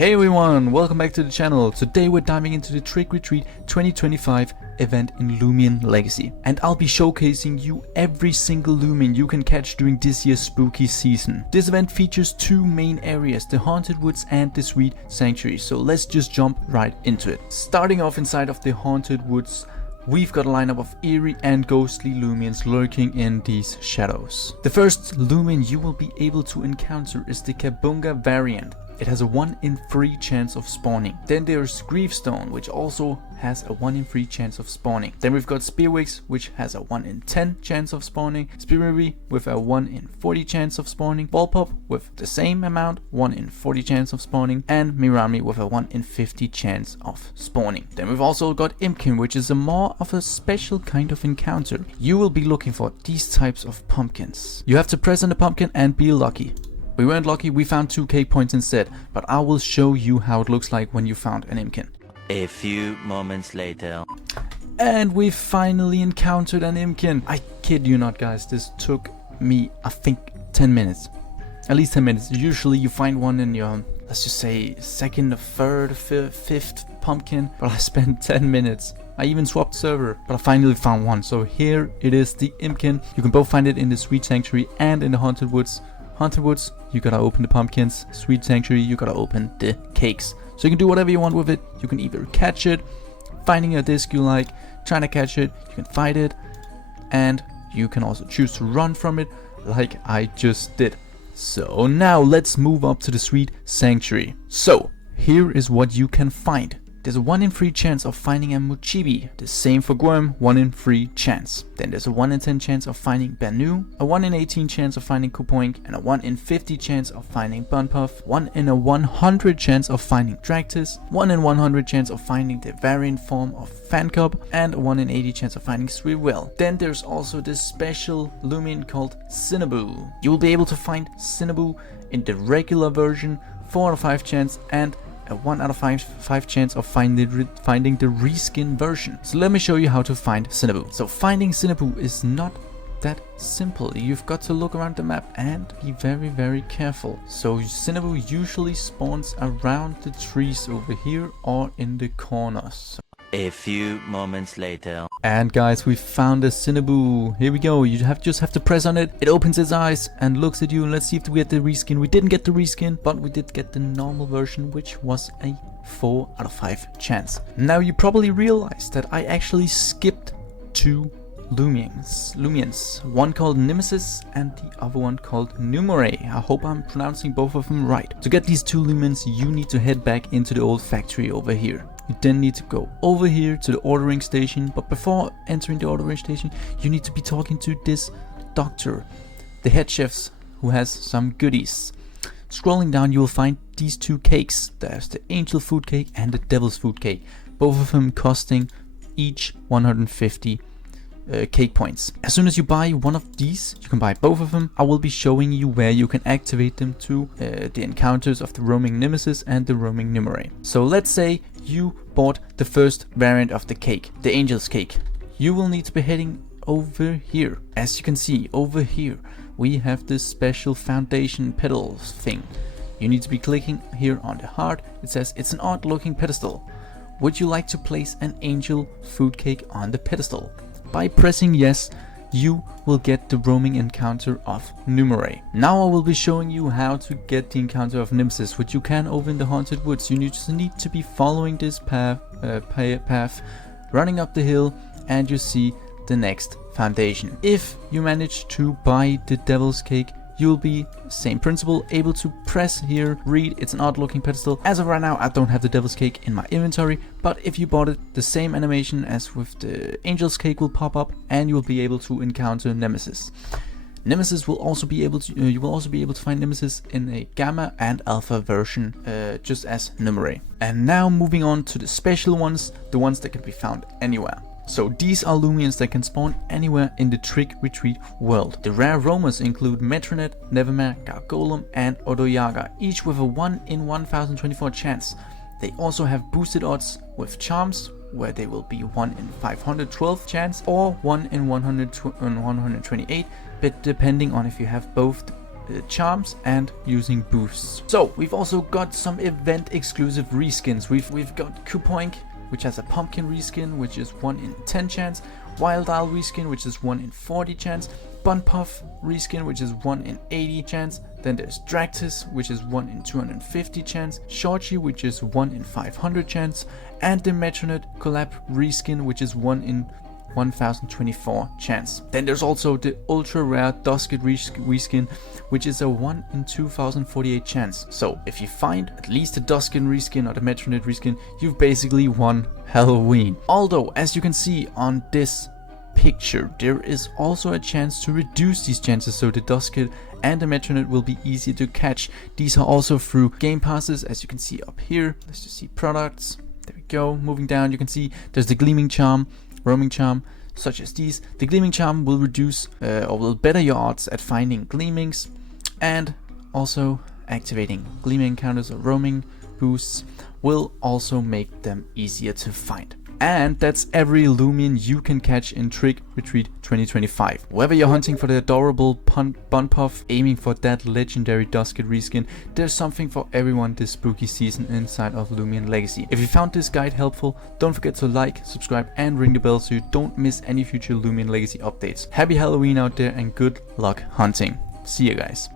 Hey everyone, welcome back to the channel. Today we're diving into the Trick or Treat 2025 event in Loomian Legacy. And I'll be showcasing you every single Loomian you can catch during this year's spooky season. This event features two main areas, the Haunted Woods and the Sweet Sanctuary. So let's just jump right into it. Starting off inside of the Haunted Woods, we've got a lineup of eerie and ghostly Loomians lurking in these shadows. The first Loomian you will be able to encounter is the Kabunga variant. It has a 1 in 3 chance of spawning. Then there's Griefstone, which also has a 1 in 3 chance of spawning. Then we've got Spearwigs, which has a 1 in 10 chance of spawning. Spearwig with a 1 in 40 chance of spawning. Ballpop with the same amount, 1 in 40 chance of spawning. And Mirami with a 1 in 50 chance of spawning. Then we've also got Imkin, which is a more of a special kind of encounter. You will be looking for these types of pumpkins. You have to press on the pumpkin and be lucky. We weren't lucky, we found 2 cake points instead, but I will show you how it looks like when you found an Imkin. A few moments later. And we finally encountered an Imkin. I kid you not, guys, this took me, I think, 10 minutes. At least 10 minutes. Usually you find one in your, let's just say, second, third, fifth pumpkin, but I spent 10 minutes. I even swapped server, but I finally found one. So here it is, the Imkin. You can both find it in the Sweet Sanctuary and in the Haunted Woods. Haunted Woods, you gotta open the pumpkins. Sweet Sanctuary, you gotta open the cakes. So you can do whatever you want with it. You can either catch it, finding a disc you like, trying to catch it, you can fight it, and you can also choose to run from it, like I just did. So now let's move up to the Sweet Sanctuary. So here is what you can find. There's a 1 in 3 chance of finding a Muchibi, the same for Gwyrm, 1 in 3 chance. Then there's a 1 in 10 chance of finding Banu, a 1 in 18 chance of finding Kupoink, and a 1 in 50 chance of finding Bunpuff, 1 in a 100 chance of finding Dractus, 1 in 100 chance of finding the variant form of Fancub, and a 1 in 80 chance of finding Sweetwell. Then there's also this special Loomian called Cinnaboo. You will be able to find Cinnaboo in the regular version, 4 out of 5 chance, and a 1 out of 5 chance of finding the reskin version. So let me show you how to find Cinnaboo. So finding Cinnaboo is not that simple. You've got to look around the map and be very careful. So Cinnaboo usually spawns around the trees over here or in the corners. A few moments later. And guys, we found a Cinnaboo. Here we go. You just have to press on it. It opens its eyes and looks at you. Let's see if we get the reskin. We didn't get the reskin, but we did get the normal version, which was a 4 out of 5 chance. Now you probably realized that I actually skipped 2 Loomians. One called Nymesis and the other one called Nymaurae. I hope I'm pronouncing both of them right. To get these 2 Loomians, you need to head back into the old factory over here. You then need to go over here to the ordering station, but before entering the ordering station, you need to be talking to this doctor, the head chefs, who has some goodies. Scrolling down, you will find these 2 cakes. There's the Angel Food Cake and the Devil's Food Cake, both of them costing each 150 cake points. As soon as you buy one of these, you can buy both of them. I will be showing you where you can activate them to the encounters of the roaming Nymesis and the roaming Nymaurae. So let's say you bought the first variant of the cake, the Angel's Cake. You will need to be heading over here. As you can see over here, we have this special foundation petals thing. You need to be clicking here on the heart. It says it's an odd looking pedestal. Would you like to place an Angel Food Cake on the pedestal? By pressing yes, you will get the roaming encounter of Nymaurae. Now I will be showing you how to get the encounter of Nymesis, which you can over in the Haunted Woods. You just need to be following this path, running up the hill, and you see the next foundation. If you manage to buy the Devil's Cake, you'll be, same principle, able to press here, read, it's an odd looking pedestal. As of right now, I don't have the Devil's Cake in my inventory, but if you bought it, the same animation as with the Angel's Cake will pop up and you'll be able to encounter Nymesis. Nymesis will also be able to, you will also be able to find Nymesis in a Gamma and Alpha version, just as Nymaurae. And now moving on to the special ones, the ones that can be found anywhere. So these are Loomians that can spawn anywhere in the Trick or Treat world. The rare roamers include Metronet, Nevermare, Gargolem and Odoyaga, each with a 1 in 1024 chance. They also have boosted odds with charms, where they will be 1 in 512 chance or 1 in 128, but depending on if you have both charms and using boosts. So we've also got some event exclusive reskins. We've got Kupoink, which has a pumpkin reskin, which is 1 in 10 chance. Wild Isle reskin, which is 1 in 40 chance. Bun Puff reskin, which is 1 in 80 chance. Then there's Dractis, which is 1 in 250 chance. Shorchi, which is 1 in 500 chance. And the Metronet collab reskin, which is 1 in 1024 chance. Then there's also the ultra rare Duskit reskin, which is a 1 in 2048 chance. So if you find at least a Duskit reskin or the Metronet reskin, you've basically won Halloween. Although, as you can see on this picture, there is also a chance to reduce these chances, so the Duskit and the Metronet will be easy to catch. These are also through game passes, as you can see up here. Let's just see products. There we go. Moving down, you can see there's the Gleaming Charm, Roaming Charm, such as these. The Gleaming Charm will reduce or will better your odds at finding Gleamings, and also activating Gleaming encounters or roaming boosts will also make them easier to find. And that's every Loomian you can catch in Trick or Treat 2025. Whether you're hunting for the adorable Bun Puff, aiming for that legendary Duskit reskin, there's something for everyone this spooky season inside of Loomian Legacy. If you found this guide helpful, don't forget to like, subscribe and ring the bell so you don't miss any future Loomian Legacy updates. Happy Halloween out there and good luck hunting. See you guys.